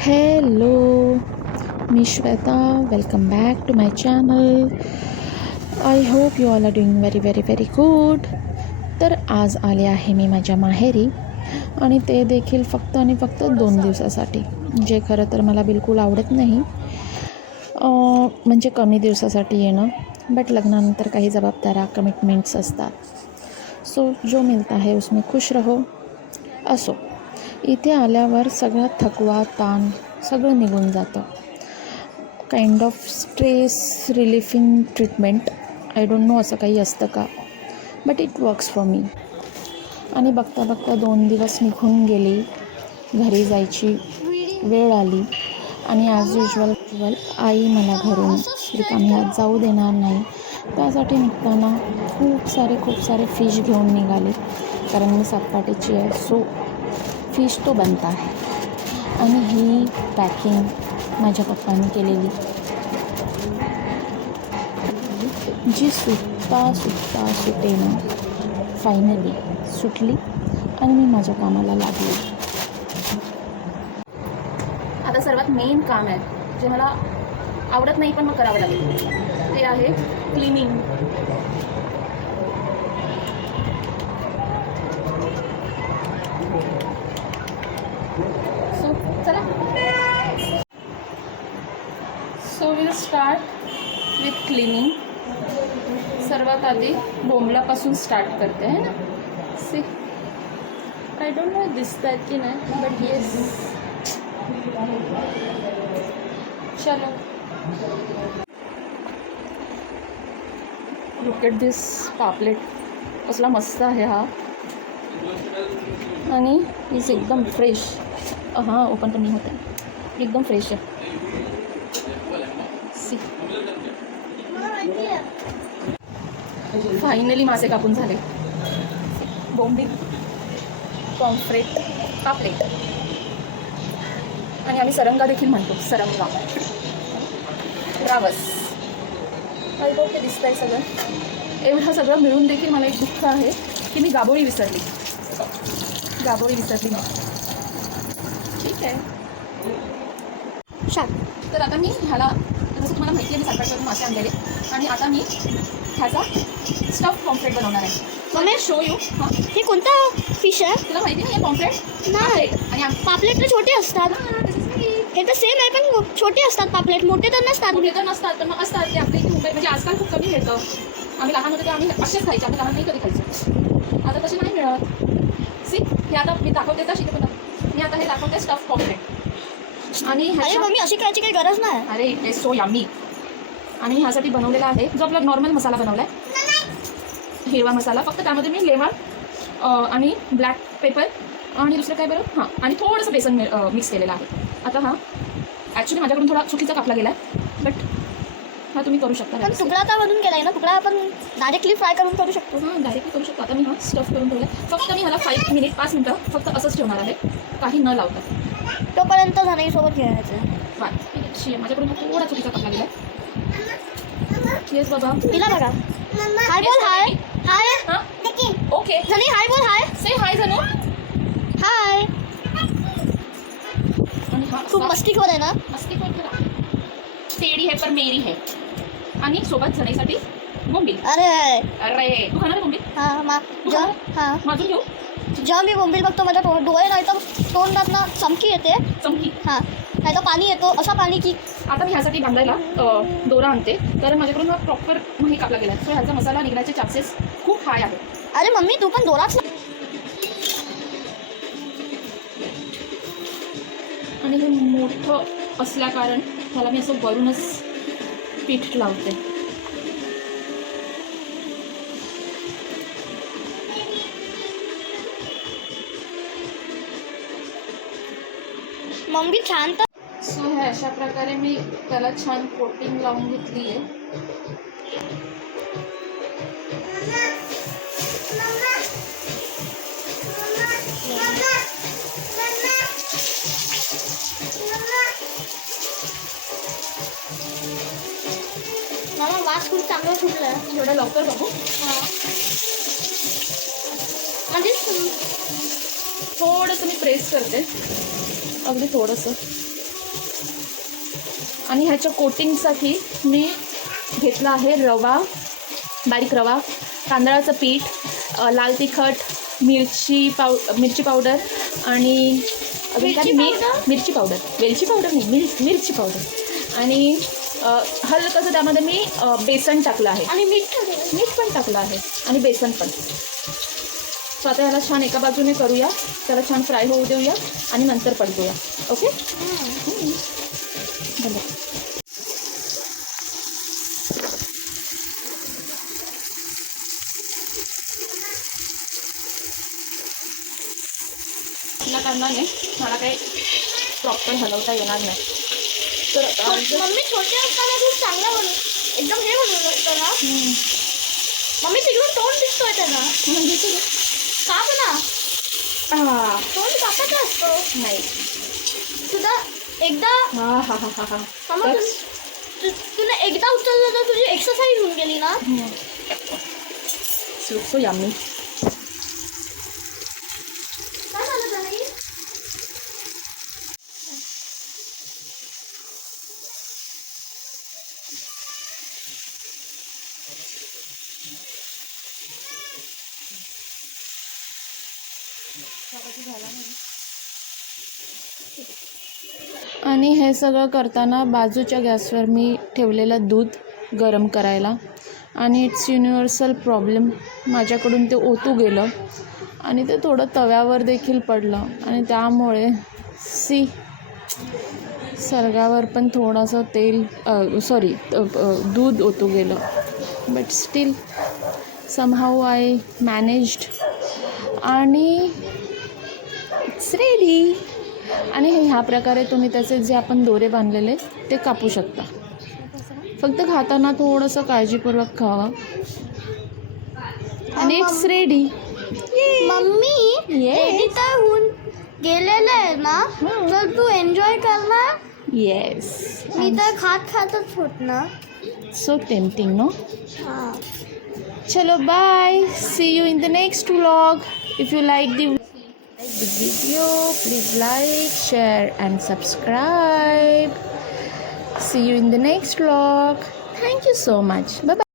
Hello, मी Shweta. Welcome back to my channel. I hope you all are doing very very very good. तर आज आले आहे मी माझ्या माहेरी, आणि ते देखील फक्त आणि फक्त 2 दिवसासाठी, जे खरं तर मला बिलकुल आवडत नाही. म्हणजे कमी दिवसासाठी येणं, बट लग्नानंतर काही जबाबदाऱ्या कमिटमेंट्स असतात. सो जो मिलता है उसमें खुश रहो. असो, इथे आल्यावर सगळा थकवा ताण सगळं निघून जातं. Kind of stress relieving treatment. I don't know असं काही असतं का, but it works for me. आणि बघता बघता 2 दिवस निघून गेली. घरी जायची वेळ आली, आणि ॲज युजल आई मला घरून रिकामी हात जाऊ देणार नाही. त्यासाठी निघताना खूप सारे फिश घेऊन निघाले, कारण मी सातपाटीची आहे. सो फिश तो बनता है. आणि ही पॅकिंग माझ्या पप्पांनी केलेली, जी सुटेना फायनली सुटली, आणि मी माझ्या कामाला लागले. आता सर्वात मेन काम आहे, जे मला आवडत नाही पण मग करावं लागेल, ते आहे cleaning. So will start with cleaning. सर्वात आधी बोंबलापासून स्टार्ट करते आहे ना. सी, आय डोंट नो दिसत आहेत की नाही, बट येस, चलो. लुक एट दिस पापलेट, कसला मस्त आहे हा, आणि इज एकदम फ्रेश. हां, ओपन पण नाही होत आहे, एकदम फ्रेश आहे. सी, फायनली मासे कापून झाले. बोंबील, पॉम्फ्रेट, पापलेट, आणि आम्ही सरंगा देखील म्हणतो, सरंगा, रावस. आई बघ, ते दिसत आहे सगळं. एवढं सगळं मिळून देखील मला एक दुःख आहे की मी गाबोळी विसरली. ठीक आहे, छान. तर आता मी ह्याला, जसं तुम्हाला माहिती आहे, मी सातपाटीवरून मासे आणलेले, आणि आता मी ह्याचा स्टफ पॉम्फ्रेट बनवणार आहे. Mummy, show you. हां, हे कोणता फिश आहे? तुला माहिती नाही आहे पॉम्फ्रेट? नाही. आणि पापलेट तर छोटे असतात. हे तर सेम आहे, पण छोटे असतात पापलेट, मोठे तर नसतात. मोठे तर नसतात, पण मग असतात ते आपल्या इथे मुंबई, म्हणजे आजकाल खूप कमी मिळतं. आम्ही लहान होतो ते आम्ही असेच खायचे, आम्ही लहान नाही कधी खायचो. आता तसे नाही मिळत. सी, हे आता मी दाखवते का शिकवतो, मी आता हे दाखवते स्टफ पॉम्फ्रेट. आणि अरे मम्मी, अशी खायची काही गरज नाही. अरे, इट इज सो यम्मी. आणि ह्यासाठी बनवलेला आहे जो आपला नॉर्मल मसाला बनवला आहे, हिरवा मसाला. फक्त त्यामध्ये मी लेमन आणि ब्लॅक पेपर आणि दुसरं काय बरं, हां, आणि थोडंसं बेसन मिक्स केलेलं आहे. आता हा ॲक्च्युली माझ्याकडून थोडा चुकीचा कापला गेला आहे, बट हा तुम्ही करू शकता. पण तुकडा का बनवून केलाय ना, तुकडा आपण डायरेक्टली फ्राय करून करू शकतो. हां, डायरेक्टली करू शकतो. आता मी हा स्टफ करून ठेवला आहे. फक्त मी ह्याला 5 मिनिटं फक्त असंच ठेवणार आहे, काही न लावता. तोपर्यंत झाल्यासोबत खेळायचं. माझ्याकडून थोडा चुकीचा कापला गेला आहे. येस बाबा, तिला बघा. हाय बोल, हाय. हाय. हां, ओके. जनी हाय बोल, हाय. से हाय जनू. हाय. आणि हा खूप मस्तीखोर आहे ना. मस्तीखोर खरा, तेडी है पर मेरी है. आणि सोबत जणीसाठी बोंबील. अरे तू खाणार बोंबील? हां, हां, माझून घेऊ. जेव्हा मी बोंबील बघतो माझ्या डोळे नाही तर तोंडात ना चमकी येते. चमकी. हां, नाही तर पाणी येतो, असा पाणी की. आता मी ह्यासाठी बांधायला दोरा आणते, कारण माझ्याकडून हा प्रॉपर नाही कापला गेला, सो ह्याचा मसाला निघण्याचे चान्सेस खूप हाय आहे. अरे मम्मी, तू पण दोराच. आणि हे मोठं असल्या कारण ह्याला मी असं वरूनच पीठ लावते. मम्मी छान. तर सो ह्या अशा प्रकारे मी त्याला छान कोटिंग लावून घेतली आहे. मामा, वास खूप चांगला सुटला आहे. थोडं लवकर बघू. म्हणजे थोडंसं मी प्रेस करते, अगदी थोडंसं. आणि ह्याच्या कोटिंगसाठी मी घेतला आहे रवा, बारीक रवा, तांदळाचं पीठ, लाल तिखट, मिरची पावडर आणि अजून काय मिरची पावडर, वेलची पावडर नाही, मिरची पावडर आणि हलकंसं त्यामध्ये मी बेसन टाकलं आहे आणि मीठ पण टाकलं आहे आणि बेसन पण. सो आता याला छान एका बाजूने करूया, त्याला छान फ्राय होऊ देऊया आणि नंतर परतूया. ओके. बरं. या कारणाने मला काही प्रॉपर हलवता येणार नाही. तर मम्मी छोटे असताना खूप चांगला एकदम हे बनवलं असतं ना. मम्मी तिकडून तोंड दिसतोय त्याला. म्हणजे का ना तोंड कापायचं असतं. नाही तुझा एकदा मम्मा तुला एकदा उचललं तर तुझी एक्सरसाइज होऊन गेली ना. So yummy. काय झालं ताई? आणि हे सगळं करताना बाजूच्या गॅसवर मी ठेवलेलं दूध गरम करायला आणि इट्स युनिव्हर्सल प्रॉब्लेम, माझ्याकडून ते ओतू गेलं आणि ते थोडं तव्यावर देखील पडलं आणि त्यामुळे सर्गावर पण थोडंसं दूध ओतू गेलं. But still somehow I managed आणि इट्स रेडी. आणि ह्या प्रकारे तुम्ही त्याचे जे आपण दोरे बांधलेले ते कापू शकता. फक्त खाताना थोडंसं काळजीपूर्वक खावा आणि इट्स रेडी. मम्मी रेडी तर होऊन गेलेलं आहे ना, तर तू एन्जॉय करणार. येस, मी तर खातच होत ना. So tempting no. हां. चलो bye, see you in the next vlog. If you like the video, please like, share and subscribe. See you in the next vlog. Thank you so much. Bye bye.